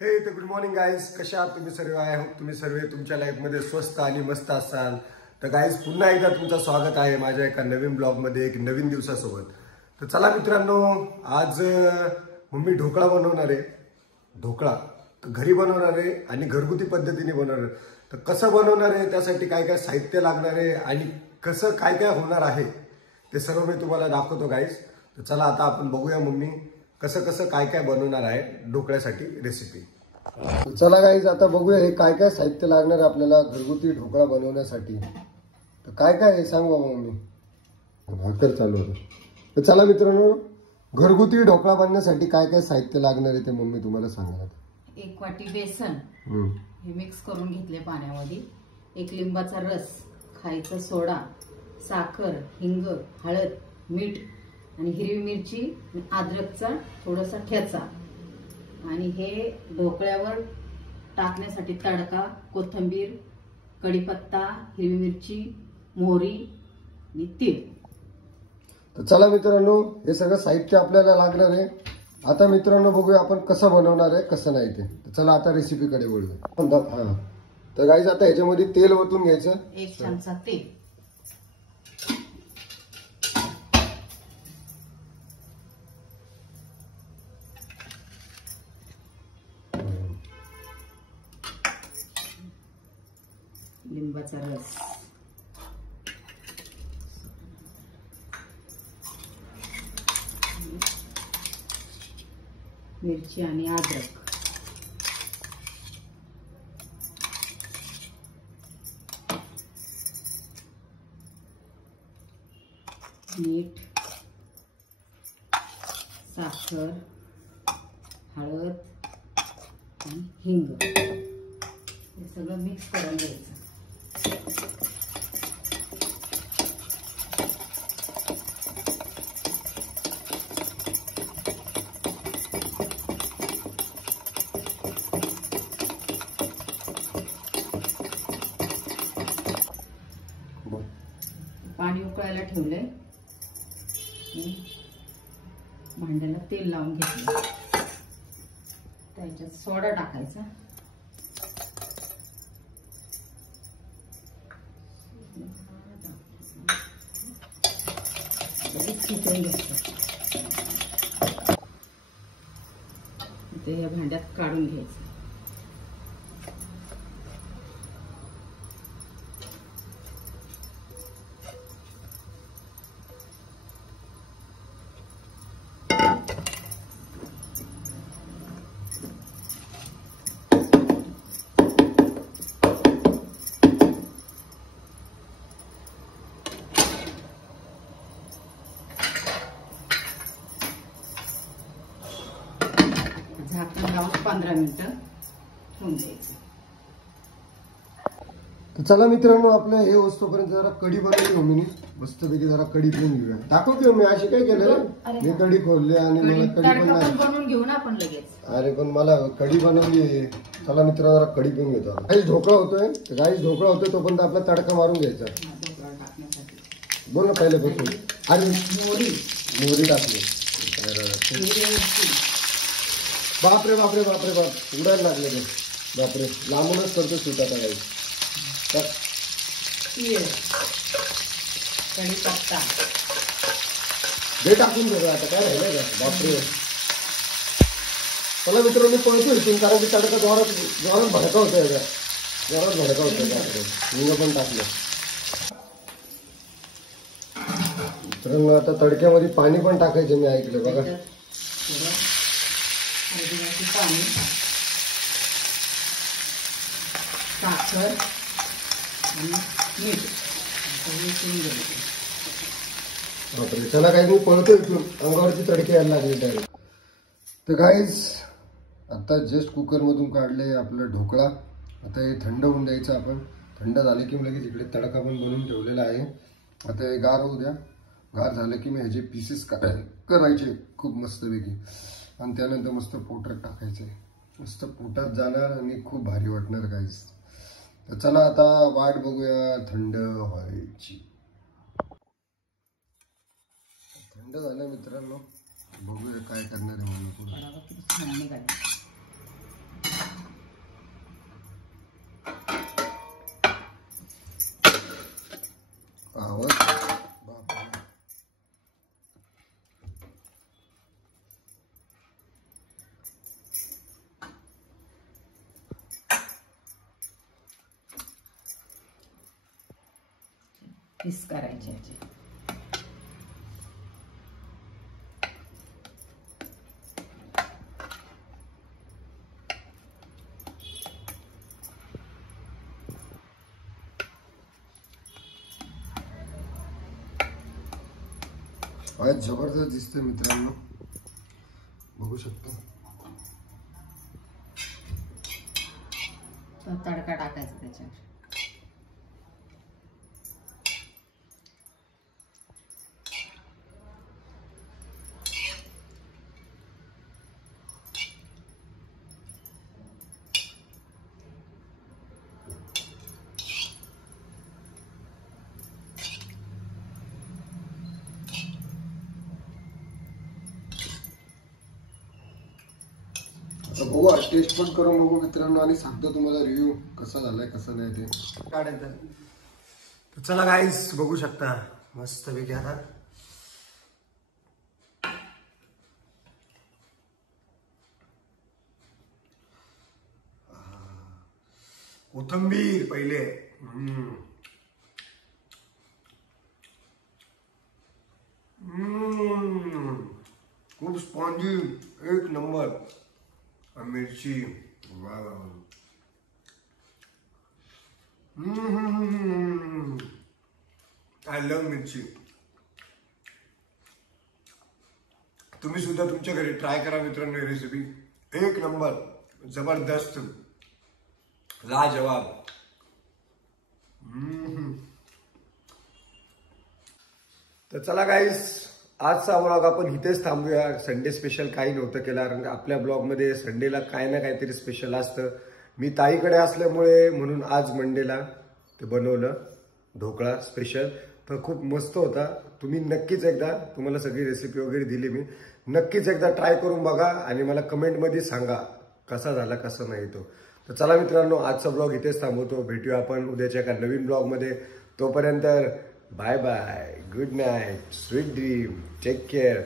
हे तर good morning guys, कशा आहात तुम्ही सर्व? आय होप तुम्ही सर्व तुमच्या लाईफमध्ये स्वस्त आणि मस्त असाल. तर गाईज पुन्हा एकदा तुमचं स्वागत आहे माझ्या एका नवीन ब्लॉगमध्ये, एक नवीन दिवसासोबत. तर चला मित्रांनो, आज मम्मी ढोकळा बनवणार आहे. ढोकळा घरी बनवणार आहे आणि घरगुती पद्धतीने बनवणार आहे. तर कसं बनवणार आहे, त्यासाठी काय काय साहित्य लागणार आहे आणि कसं काय काय होणार आहे ते सर्व मी तुम्हाला दाखवतो गाईज. तर चला आता आपण बघूया मम्मी कसं कसं काय काय बनवणार आहे ढोकळ्यासाठी रेसिपी. चला गाईज आता बघूया हे काय काय साहित्य लागणार आहे आपल्याला घरगुती ढोकळा बनवण्यासाठी. तर काय काय आहे सांग बाबा मम्मी. भाकर चालू होतं. तर चला मित्रांनो, घरगुती ढोकळा बनवण्यासाठी काय काय साहित्य लागणार आहे ते मम्मी तुम्हाला सांगणार. 1 वाटी बेसन हे मिक्स करून घेतले पाण्यामध्ये, 1 लिंबाचा रस, खायचा सोडा, साखर, हिंग, हळद, मीठ आणि हिरवी मिरची, अद्रकचा थोडासा ठेचा. आणि हे ढोकळ्यावर टाकण्यासाठी तडका, कोथिंबीर, कढीपत्ता, हिरवी मिरची, मोहरी आणि तीळ. तर चला मित्रांनो, हे सगळं साहित्य आपल्याला लागणार आहे. आता मित्रांनो बघूया आपण कसं बनवणार आहे कसं नाही ते. तर चला आता रेसिपीकडे वळूया. तर गाईज आता ह्याच्यामध्ये तेल ओतून घ्यायचं, 1 चमचा तेल. लिंबाचा रस, मिरची आणि अद्रक, मीठ, साखर, हळद आणि हिंग हे सगळं मिक्स करून घ्यायचं. पाणी उकळायला ठेवलंय, भांड्याला तेल लावून घेतलं. त्याच्यात सोडा टाकायचा, खिचून घ्यायचं. ते या भांड्यात काढून घ्यायचं. झाकण लावून 15 मिनिटं ठेवून द्यायचं. तर चला मित्रांनो, आपलं हे वस्तूपर्यंत जरा कढी बनवली मम्मीने. मस्तपैकी जरा कढी पिऊन घेऊया. दाखवतो मी अशी काय केलं, मी कढी खोलली आणि मला कढी पण बनवून घेऊ ना आपण लगेच. अरे पण मला कढी बनवली. चला मित्रांनो, जरा कढी पिऊन घेतो. गाईस ढोकळा होतोय, गाईस ढोकळा होतोय तोपर्यंत आपला तडका मारून घ्यायचा. बोल ना पहिल्यापासून. आणि मोहरी टाकली. बापरे बापरे बापरे बाप, उडायला लागले ते. बापरे, लांबूनच करतो सुट आता गाईस. कढीपत्ता हे टाकून घेतो आता, काय राहिलंय का? बापरे. चला मित्रांनो, पळतो इथून, कारण की तडका जोरात जोरात भडका होतोय, जोरात भडका होतोय. हिंग पण टाकलं. मित्रांनो आता तडक्यामध्ये पाणी पण टाकायचं, मी ऐकलं बघा. पाणी, साखर आणि मीठ. बापरे, चला काही मी पळतो इथून, अंगावरची तडके यायला लागले डायरेक्ट. तर गाईज आता जस्ट कुकर मधून काढले आपलं ढोकळा. आता हे थंड होऊन द्यायचं आपण. थंड झाले की लगेच इकडे तडका पण बनवून ठेवलेला आहे. आता हे गार होऊ द्या. गार झालं की मी ह्याचे पीसेस करायचे खूप मस्तपैकी, आणि त्यानंतर मस्त पोटात टाकायचे. मस्त पोटात जाणार आणि खूप भारी वाटणार गाईज. तर चला आता वाट बघूया थंड व्हायची. थंड झालं मित्रांनो, बघूया काय करणार आहे मला पुढे. पीस करायचे याचे. आज जबरदस्त दिसतोय मित्रांनो, बघू शकतो. तडका टाकायचा त्याच्यावर. बघू, टेस्ट पण करून बघू मित्रांनो आणि सांगतो तुम्हाला रिव्ह्यू कसा झालाय कसा नाही ते काढायचं. तर चला गाईस, बघू शकता मस्त पैकी आता कोथिंबीर पहिले. खूप स्पॉन्जी, एक नंबर. मिरची, आय लव्ह मिरची. तुम्ही सुद्धा तुमच्या घरी ट्राय करा मित्रांनो, रेसिपी एक नंबर, जबरदस्त, लाजवाब. तर चला गाईस, आजचा ब्लॉग आपण इथेच थांबूया. संडे स्पेशल काही नव्हतं केला, कारण आपल्या ब्लॉगमध्ये संडेला काही ना काहीतरी स्पेशल असतं. मी ताईकडे असल्यामुळे म्हणून आज मंडेला ते बनवलं ढोकळा स्पेशल. तर खूप मस्त होता. तुम्ही नक्कीच एकदा, तुम्हाला सगळी रेसिपी वगैरे दिली मी, नक्कीच एकदा ट्राय करून बघा आणि मला कमेंटमध्ये सांगा कसा झाला कसा नाही तो. तर चला मित्रांनो, आजचा ब्लॉग इथेच थांबवतो. भेटूया आपण उद्याच्या एका नवीन ब्लॉगमध्ये. तोपर्यंत bye bye, good night, sweet dream, take care.